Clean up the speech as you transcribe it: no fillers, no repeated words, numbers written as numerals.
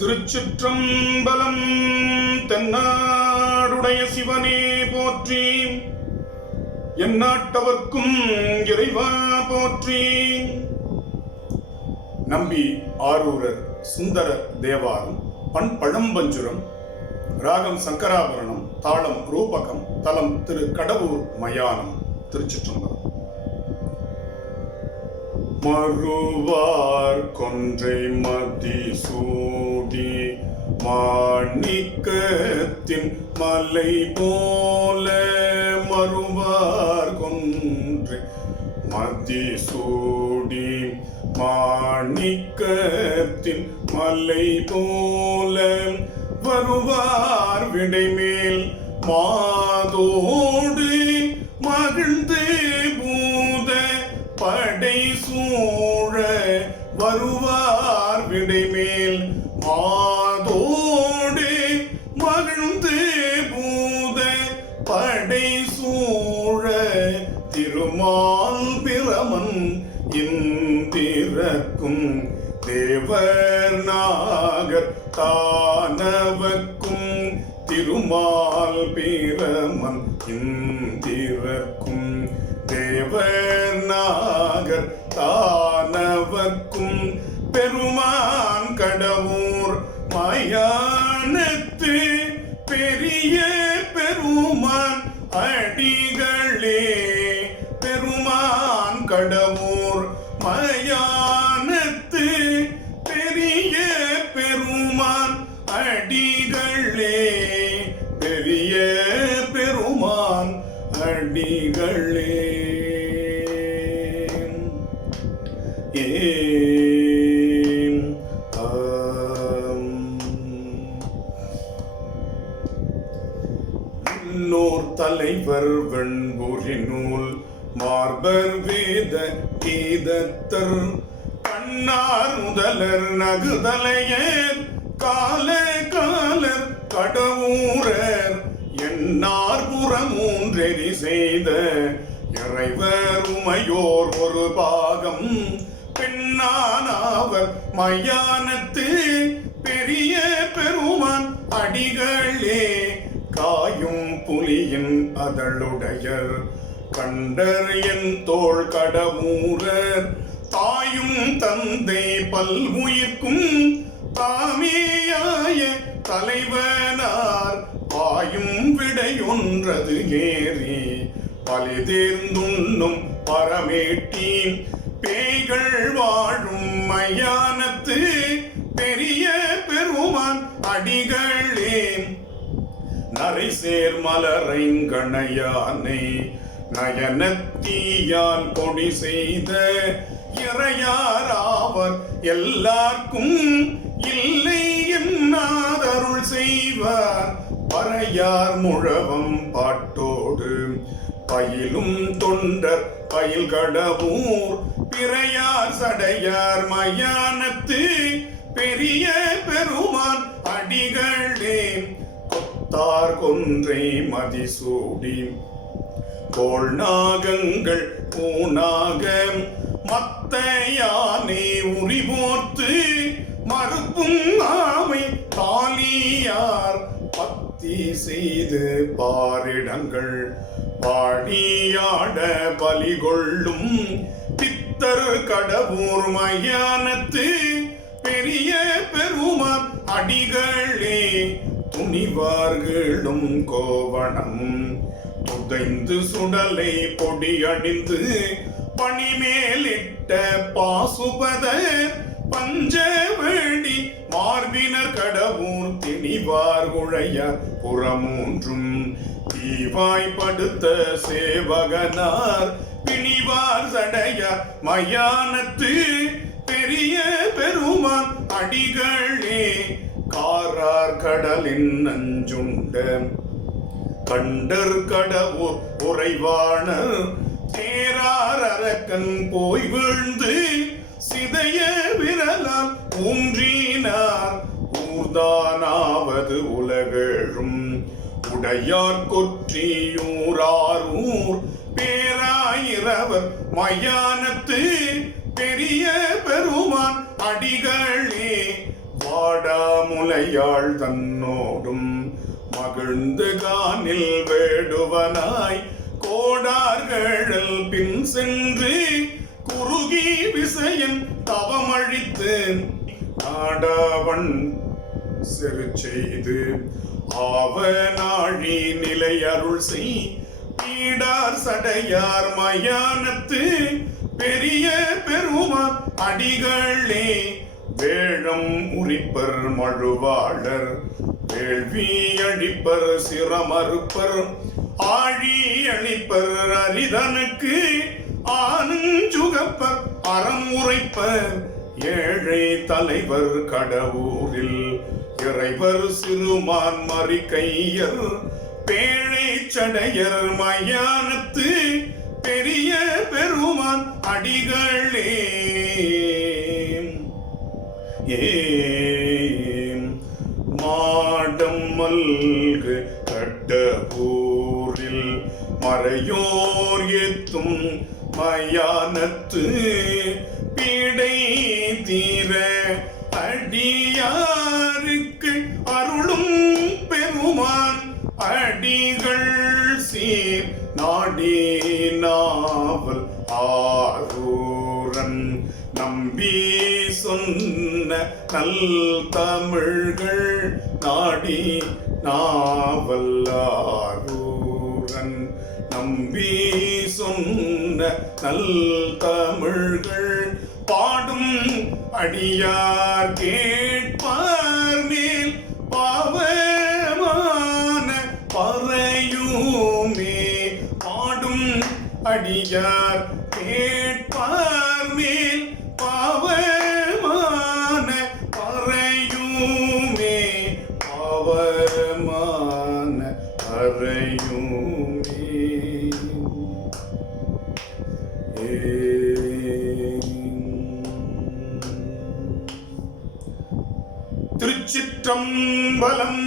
திருச்சிற்றம்பலம். தென்னாடுடைய சிவனே போற்றி, எந்நாட்டவர்க்கும் இறைவா போற்றி. நம்பி ஆரூரர் சுந்தர தேவாரம். பண் பழம்பஞ்சுரம். ராகம் சங்கராபரணம். தாளம் ரூபகம். தலம் திரு கடவுர் மயானம். திருச்சிற்றம்பலம். மறுவார் கொன்றை மதி சூடி மாணிக்கத்தின் மலை போல, மறுவார் கொன்றை மதி சூடி மாணிக்கத்தின் மலை போல, வருவார் விடைமேல் மாதோடு மகிழ்ந்து பூத படை சூழ, வருவார் விடைமேல் மாதோடு மகிழ்ந்து பூத படை சூழ, திருமால் பிரமன் இந்திரக்கும் தேவர் நாகர் தானவர்க்கும், திருமால் பிரமன் இந்திரக்கும் தேவர் நாகர் தானவர்க்கும், பெருமான் கடவுர் மயானத்து பெரிய பெருமான் அடிகளே, பெருமான் கடவுர் மயானத்து பெரிய பெருமான் அடிகளே, பெரிய பெருமான் அடிகளே. இன்னோர் தலைவர் வெண்புரி நூல் மார்பர் வேத கீதத்தர், கண்ணார் முதலர் நகுதலையர் கால காலர் கடவுரர், எண்ணார் புறமூன்றெறி செய்த இறைவர் உமையோர் ஒரு பாகம், பெண்ணானவர் மயானத்து பெரிய பெருமான் அடிகளே, காயும் புலியின் அதழுடையர் கண்டர் என் தோள் கடவுரர், தாயும் தந்தை பல்வுயிர்க்கும் தாமேயாய தலைவனார், பாயும் விடையொன்றது ஏறி பலிதேர்ந்துண்ணும் பரமேட்டி, பேய்கள் வாழும் மயானத்து பெரிய பெருமான் அடிகளே, நரை சேர் மலரைங்கணையானை நயனத்தீயால் கொடி செய்த இறையாராவர் எல்லார்க்கும் இல்லை என்னாதருள் செய்வார், பறையார் முழவம் பாட்டோடு பயிலும் தொண்டர் பயில் கடவுர், பிறையார் சடையார் மயானத்து பெரிய பெருமான் அடிகளே, கொத்தார் கொன்றை மதிசூடி கோள் நாகங்கள் பூனாக மத்த யானை உரிபோர்த்து மறுப்பும் ஆமை காலியார், பத்தி செய்து பாரிடங்கள் பாடியாட பலிகொள்ளும், பித்தர் கடவுர் மயானத்து பெரிய பெருமான் அடிகளே, துணிவார்களும் கோவணம் புதைந்து சுடலை பொடி அணிந்து பணிமேலிட்ட பாசுபத பஞ்சவேடி மார்பினர் கடவுர், திணிவார் குழைய புறமூன்றும் தீவாய்ப்படுத்த சேவகனார், பிணிவார் சடைய மயானத்து பெரிய பெருமான் அடிகளே, காரார் கடலின் நஞ்சுண்ட கண்டர் கடவுர் உறைவாணர், தேரார் அரக்கன் போய் வீழ்ந்து சிதைய விரலால் ஊன்றினார், ஊர்தானாவது உலகேழும் உடையார் கொற்றியூராரூர், பேராயிரவர் மயானத்து பெரிய பெருமான் அடிகளே, வாடா மாமுலையாள் தன்னோடும் மகிழ்ந்து கானில் வேடுவனாய் கோடார்கள் பின் சென்று குறுகி விசையன் தவமழித்து நாடாவன் செரு செய்து ஆவனாழி நிலை அருள் செய் பீடார் சடையார் மயானத்து பெரிய பெருமான் அடிகளே வேழம் உரிப்பர் மழுவாளர் வேள்வி அழிப்பர் சிரமறுப்பர் ஆழி அழிப்பர் அரிதனுக்கு ஆனஞ்சுகப்பர் அறம் உரைப்பர் ஏழை தலைவர் கடவுரில் இறைவர் சிறுமான் மறிக்கையர் பேழை சடையர் மயானத்து பெரிய பெருமான் அடிகளே மாடம் மல்கு கட்டபூரில் மறையோர் ஏத்தும் மயானத்து பீடை தீர அடியாருக்கு அருளும் பெருமான் அடிகள் சீர் நாடி நாவல் ஆரூரன் நம்பி சொன்ன நல் தமிழ்கள் நாடி நாவல் ஆரூரன் நம்பி சொன்ன நல் தமிழ்கள் பாடும் அடியார் கேட்பார் மேல் பாவமான பறையுமே பாடும் அடியார் கேட்பார் மேல் பாவமான பறையுமே பாவமான பறையுமே திருச்சிற்றம்பலம்.